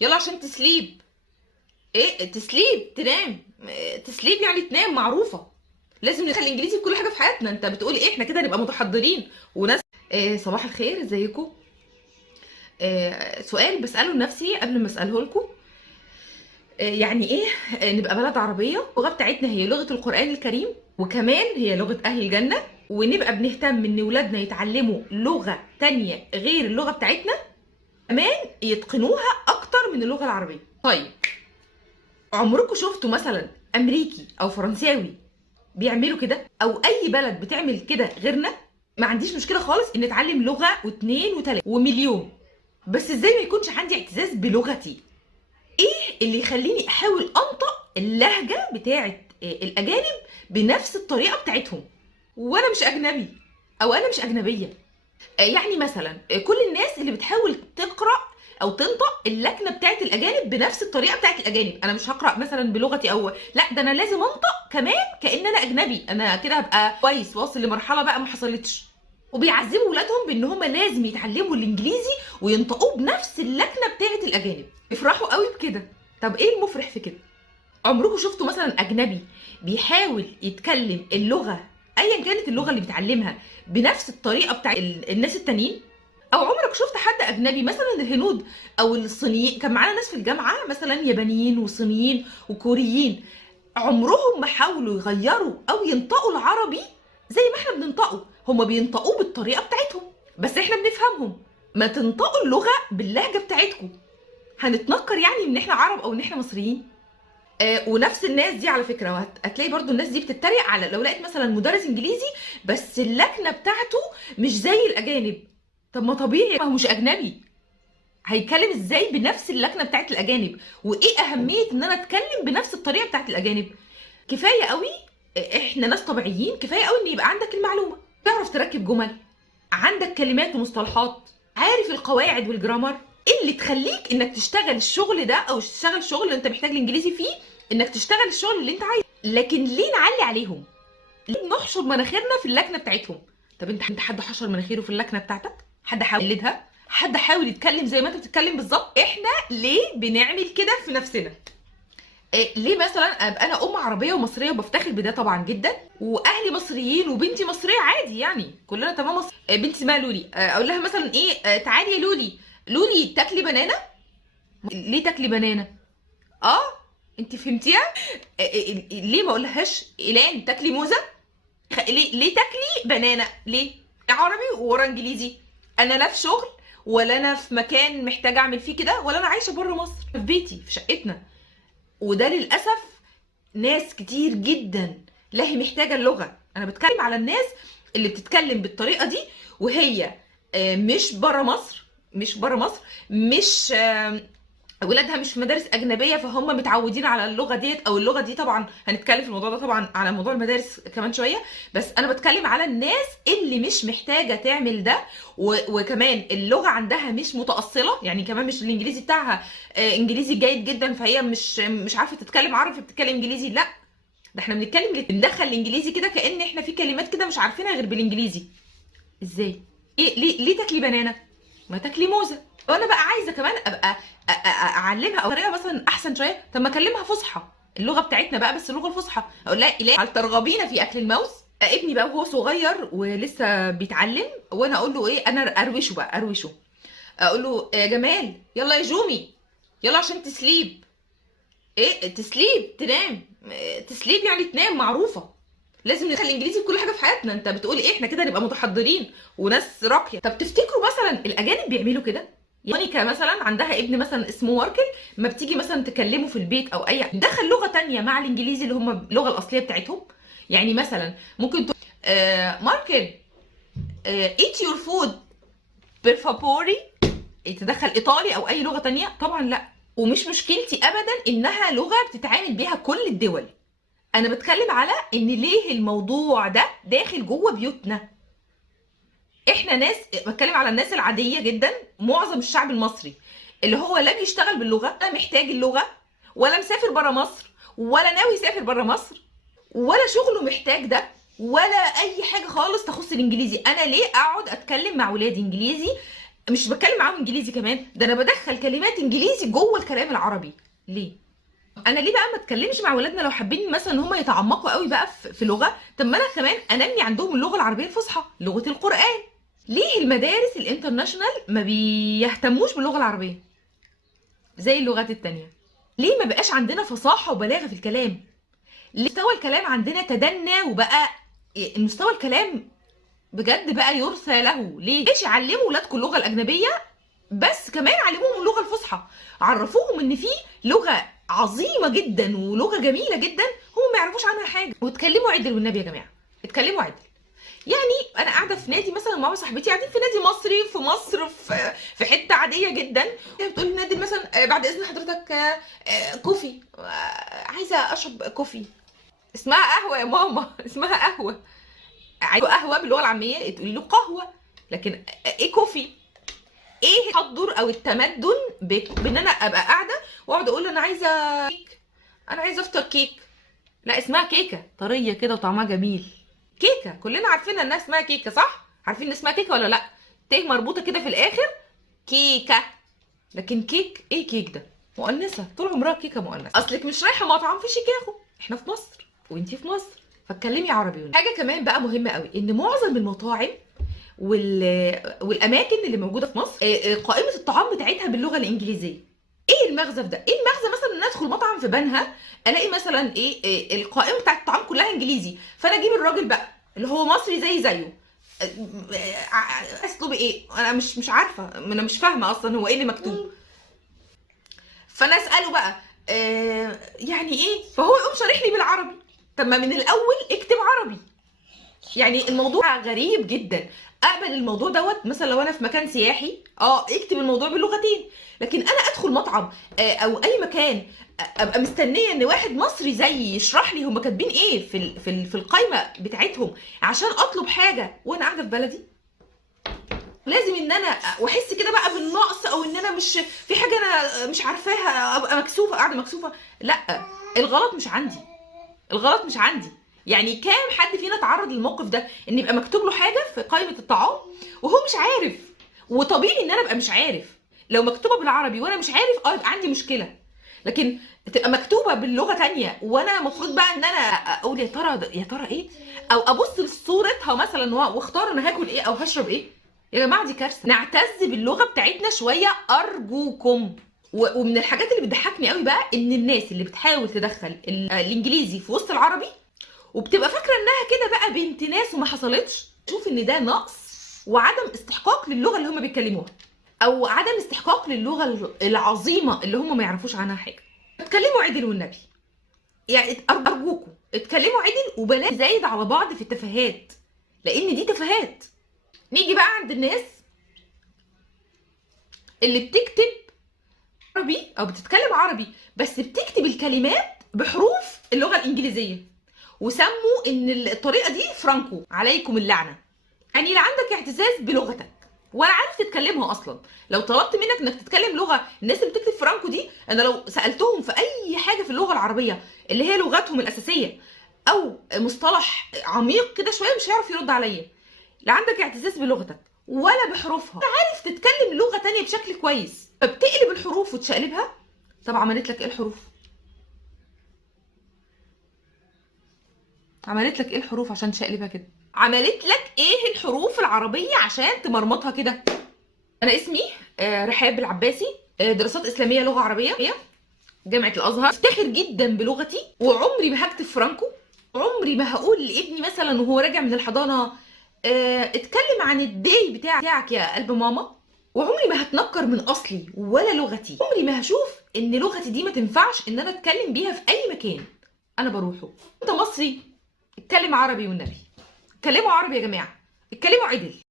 يلا عشان تسليب. ايه تسليب؟ تنام. تسليب يعني تنام، معروفه. لازم نخلي الانجليزي في كل حاجه في حياتنا. انت بتقول ايه؟ احنا كده نبقى متحضرين وناس. صباح الخير، ازيكم؟ سؤال بساله لنفسي قبل ما اساله لكم. يعني ايه نبقى بلد عربيه اللغه بتاعتنا هي لغه القران الكريم، وكمان هي لغه اهل الجنه، ونبقى بنهتم ان ولادنا يتعلموا لغه تانية غير اللغه بتاعتنا، كمان يتقنوها اكتر من اللغه العربيه. طيب، عمركم شفتوا مثلا امريكي او فرنساوي بيعملوا كده، او اي بلد بتعمل كده غيرنا؟ ما عنديش مشكله خالص ان اتعلم لغه واثنين وثلاثه ومليون، بس ازاي ما يكونش عندي اعتزاز بلغتي؟ ايه اللي يخليني احاول انطق اللهجه بتاعه الاجانب بنفس الطريقه بتاعتهم وانا مش اجنبي او انا مش اجنبيه؟ يعني مثلا كل الناس اللي بتحاول تقرا او تنطق اللكنه بتاعت الاجانب بنفس الطريقه بتاعت الاجانب، انا مش هقرا مثلا بلغتي، او لا، ده انا لازم انطق كمان كأن انا اجنبي، انا كده هبقى كويس واصل لمرحله بقى ما حصلتش. وبيعذبوا ولادهم بان هم لازم يتعلموا الانجليزي وينطقوه بنفس اللكنه بتاعت الاجانب، يفرحوا قوي بكده. طب ايه المفرح في كده؟ عمركم شفتوا مثلا اجنبي بيحاول يتكلم اللغه ايا كانت اللغه اللي بيتعلمها بنفس الطريقه بتاع الناس التانيين؟ او عمرك شفت حد اجنبي مثلا الهنود او الصينيين؟ كان معانا ناس في الجامعه مثلا يابانيين وصينيين وكوريين، عمرهم ما حاولوا يغيروا او ينطقوا العربي زي ما احنا بننطقه. هما بينطقوه بالطريقه بتاعتهم بس احنا بنفهمهم. ما تنطقوا اللغه باللهجه بتاعتكم. هنتنكر يعني ان احنا عرب او ان احنا مصريين؟ ونفس الناس دي على فكره هتلاقي برضو الناس دي بتتريق على لو لقيت مثلا مدرس انجليزي بس اللكنه بتاعته مش زي الاجانب. طب ما طبيعي، ما هو مش اجنبي، هيتكلم ازاي بنفس اللكنه بتاعت الاجانب؟ وايه اهميه ان انا اتكلم بنفس الطريقه بتاعت الاجانب؟ كفايه قوي احنا ناس طبيعيين، كفايه قوي ان يبقى عندك المعلومه، تعرف تركب جمل، عندك كلمات ومصطلحات، عارف القواعد والجرامر اللي تخليك انك تشتغل الشغل ده او تشتغل الشغل اللي انت محتاج الانجليزي فيه، انك تشتغل الشغل اللي انت عايزه. لكن ليه نعلي عليهم؟ ليه نحشر مناخيرنا في اللكنه بتاعتهم؟ طب انت حد حشر مناخيره في اللكنه بتاعتك؟ حد حاول يقلدها؟ حد حاول يتكلم زي ما انت بتتكلم بالظبط؟ احنا ليه بنعمل كده في نفسنا؟ ليه مثلا ابقى انا ام عربيه ومصريه وبفتخر بده طبعا جدا، واهلي مصريين وبنتي مصريه عادي، يعني كلنا تمام مصر. بنتي اسمها لولي، اقول لها مثلا ايه، تعالي يا لولي، لولي تاكلي بنانا؟ ليه تاكلي بنانا؟ اه، انت فهمتيها. ليه ما اقولهاش الان تاكلي موزه؟ ليه تاكلي بنانا؟ ليه؟ عربي وورا انجليزي. انا لا في شغل ولا انا في مكان محتاجه اعمل فيه كده، ولا انا عايشه بره مصر في بيتي في شقتنا. وده للاسف ناس كتير جدا لا هي محتاجه اللغه. انا بتكلم على الناس اللي بتتكلم بالطريقه دي وهي مش بره مصر، مش بره مصر، مش ولادها مش في مدارس اجنبيه فهم متعودين على اللغه ديت او اللغه دي. طبعا هنتكلم في الموضوع ده طبعا على موضوع المدارس كمان شويه، بس انا بتكلم على الناس اللي مش محتاجه تعمل ده، وكمان اللغه عندها مش متاصله، يعني كمان مش الانجليزي بتاعها انجليزي جيد جدا فهي مش عارفه تتكلم عربي بتتكلم انجليزي. لا، ده احنا بندخل الانجليزي كده كأن احنا في كلمات كده مش عارفينها غير بالانجليزي. ازاي؟ ايه؟ ليه تاكلي بنانه؟ ما تاكلي موزه. وانا بقى عايزه كمان ابقى اعلمها او طريقه مثلا احسن شويه. طب ما اكلمها فصحى، اللغه بتاعتنا بقى، بس اللغه الفصحى. اقول لها اله هل ترغبين في اكل الموز؟ ابني بقى وهو صغير ولسه بيتعلم، وانا اقول له ايه، انا اروشه بقى، اروشه. اقول له يا جمال يلا يا جومي، يلا عشان تسليب. ايه تسليب؟ تنام. تسليب يعني تنام، معروفه. لازم نخلي الانجليزي في كل حاجه في حياتنا. انت بتقول ايه؟ احنا كده نبقى متحضرين وناس راقيه. طب تفتكروا مثلا الاجانب بيعملوا كده؟ مونيكا مثلا عندها ابن مثلا اسمه ماركل، ما بتيجي مثلا تكلمه في البيت او اي دخل لغه تانية مع الانجليزي اللي هم اللغه الاصليه بتاعتهم. يعني مثلا ممكن تقول ماركل eat your food per favore، تدخل ايطالي او اي لغه تانية؟ طبعا لا. ومش مشكلتي ابدا انها لغه بتتعامل بيها كل الدول، انا بتكلم على ان ليه الموضوع ده داخل جوه بيوتنا. احنا ناس، بتكلم على الناس العاديه جدا، معظم الشعب المصري اللي هو لا بيشتغل باللغه ولا محتاج اللغه ولا مسافر بره مصر ولا ناوي يسافر بره مصر ولا شغله محتاج ده ولا اي حاجه خالص تخص الانجليزي. انا ليه اقعد اتكلم مع ولادي انجليزي مش بتكلم معاهم انجليزي كمان، ده انا بدخل كلمات انجليزي جوه الكلام العربي. ليه؟ انا ليه بقى ما اتكلمش مع ولادنا لو حابين مثلا ان هم يتعمقوا قوي بقى في لغه؟ طب ما انا كمان انمي عندهم اللغه العربيه الفصحى، لغه القران. ليه المدارس الانترناشونال ما بيهتموش باللغه العربيه زي اللغات التانية؟ ليه ما بقاش عندنا فصاحه وبلاغه في الكلام؟ ليه مستوى الكلام عندنا تدنى وبقى مستوى الكلام بجد بقى يرثى له؟ ليش علموا ولادكم اللغه الاجنبيه بس كمان علموهم اللغه الفصحى؟ عرفوهم ان في لغه عظيمه جدا ولغه جميله جدا هم ما يعرفوش عنها حاجه. واتكلموا عدل والنبي يا جماعه، اتكلموا عدل. يعني انا قاعده في نادي مثلا مع صاحبتي، قاعدين في نادي مصري في مصر في حته عاديه جدا، هي بتقول لي نادي مثلا بعد اذن حضرتك كوفي، عايزه اشرب كوفي. اسمها قهوه يا ماما اسمها قهوه. عايزه قهوه باللغه العاميه تقولي له قهوه، لكن ايه كوفي؟ ايه التحضر او التمدن بان انا ابقى قاعده واقعد اقول انا عايزه كيك، انا عايزه افطر كيك؟ لا، اسمها كيكه طريه كده وطعمها جميل. كيكه كلنا عارفين انها اسمها كيكه، صح؟ عارفين ان اسمها كيكه ولا لا؟ ت مربوطه كده في الاخر، كيكه. لكن كيك ايه؟ كيك ده مؤنثه، طول عمرها كيكه مؤنثه. اصلك مش رايحه مطعم في شيكاغو، احنا في مصر وانتي في مصر، فاتكلمي عربي. حاجه كمان بقى مهمه قوي، ان معظم المطاعم والاماكن اللي موجوده في مصر قائمه الطعام بتاعتها باللغه الانجليزيه. ايه المغزى في ده؟ ايه المغزى مثلا ان أنا ادخل مطعم في بنها الاقي مثلا القائمه بتاعت الطعام كلها انجليزي، فانا اجيب الراجل بقى اللي هو مصري زيه اسلوب ايه؟ انا مش عارفه، انا مش فاهمه اصلا هو ايه اللي مكتوب. فانا اساله بقى يعني ايه؟ فهو يقوم شارح لي بالعربي. طب ما من الاول اكتب عربي. يعني الموضوع غريب جدا. اقبل الموضوع دوت مثلا لو انا في مكان سياحي اكتب الموضوع باللغتين، لكن انا ادخل مطعم او اي مكان ابقى مستنيه ان واحد مصري زيي يشرح لي هم كاتبين ايه في القايمه بتاعتهم عشان اطلب حاجه وانا قاعده في بلدي؟ لازم ان انا واحس كده بقى بالنقص، او ان انا مش في حاجه انا مش عارفاها، ابقى مكسوفه، قاعده مكسوفه. لا، الغلط مش عندي، الغلط مش عندي. يعني كام حد فينا اتعرض للموقف ده، ان يبقى مكتوب له حاجه في قائمه الطعام وهو مش عارف؟ وطبيعي ان انا ابقى مش عارف. لو مكتوبه بالعربي وانا مش عارف يبقى عندي مشكله، لكن تبقى مكتوبه باللغه تانية وانا المفروض بقى ان انا اقول يا ترى يا ترى ايه، او ابص لصورتها مثلا واختار انا هاكل ايه او هشرب ايه. يا جماعه دي كارثه. نعتز باللغه بتاعتنا شويه ارجوكم. ومن الحاجات اللي بتضحكني قوي بقى ان الناس اللي بتحاول تدخل الانجليزي في وسط العربي وبتبقى فاكره انها كده بقى بنت ناس وما حصلتش، شوف ان ده نقص وعدم استحقاق للغه اللي هم بيتكلموها، او عدم استحقاق للغه العظيمه اللي هم ما يعرفوش عنها حاجه. اتكلموا عدل والنبي، يعني ارجوكم اتكلموا عدل وبلاش زايد على بعض في التفاهات، لان دي تفاهات. نيجي بقى عند الناس اللي بتكتب عربي او بتتكلم عربي بس بتكتب الكلمات بحروف اللغه الانجليزيه، وسموا ان الطريقه دي فرانكو، عليكم اللعنه. يعني لا عندك اعتزاز بلغتك ولا عارف تتكلمها اصلا. لو طلبت منك انك تتكلم لغه الناس اللي بتكتب فرانكو دي، انا لو سالتهم في اي حاجه في اللغه العربيه اللي هي لغتهم الاساسيه او مصطلح عميق كده شويه مش هيعرف يرد عليا. لا عندك اعتزاز بلغتك ولا بحروفها، لا عارف تتكلم لغه تانية بشكل كويس، فبتقلب الحروف وتشقلبها. طب عملت لك ايه الحروف؟ عملت لك ايه الحروف عشان تشقلبها كده؟ عملت لك ايه الحروف العربيه عشان تمرمطها كده؟ انا اسمي رحاب العباسي، دراسات اسلاميه لغه عربيه، هي جامعه الازهر. افتخر جدا بلغتي وعمري ما هكتب فرانكو. عمري ما هقول لابني مثلا وهو راجع من الحضانه اتكلم عن الداي بتاعك يا قلب ماما. وعمري ما هتنكر من اصلي ولا لغتي. عمري ما هشوف ان لغتي دي ما تنفعش ان انا اتكلم بيها في اي مكان انا بروحه. انت مصري اتكلم عربي والنبي، اتكلموا عربي يا جماعه، اتكلموا عدل.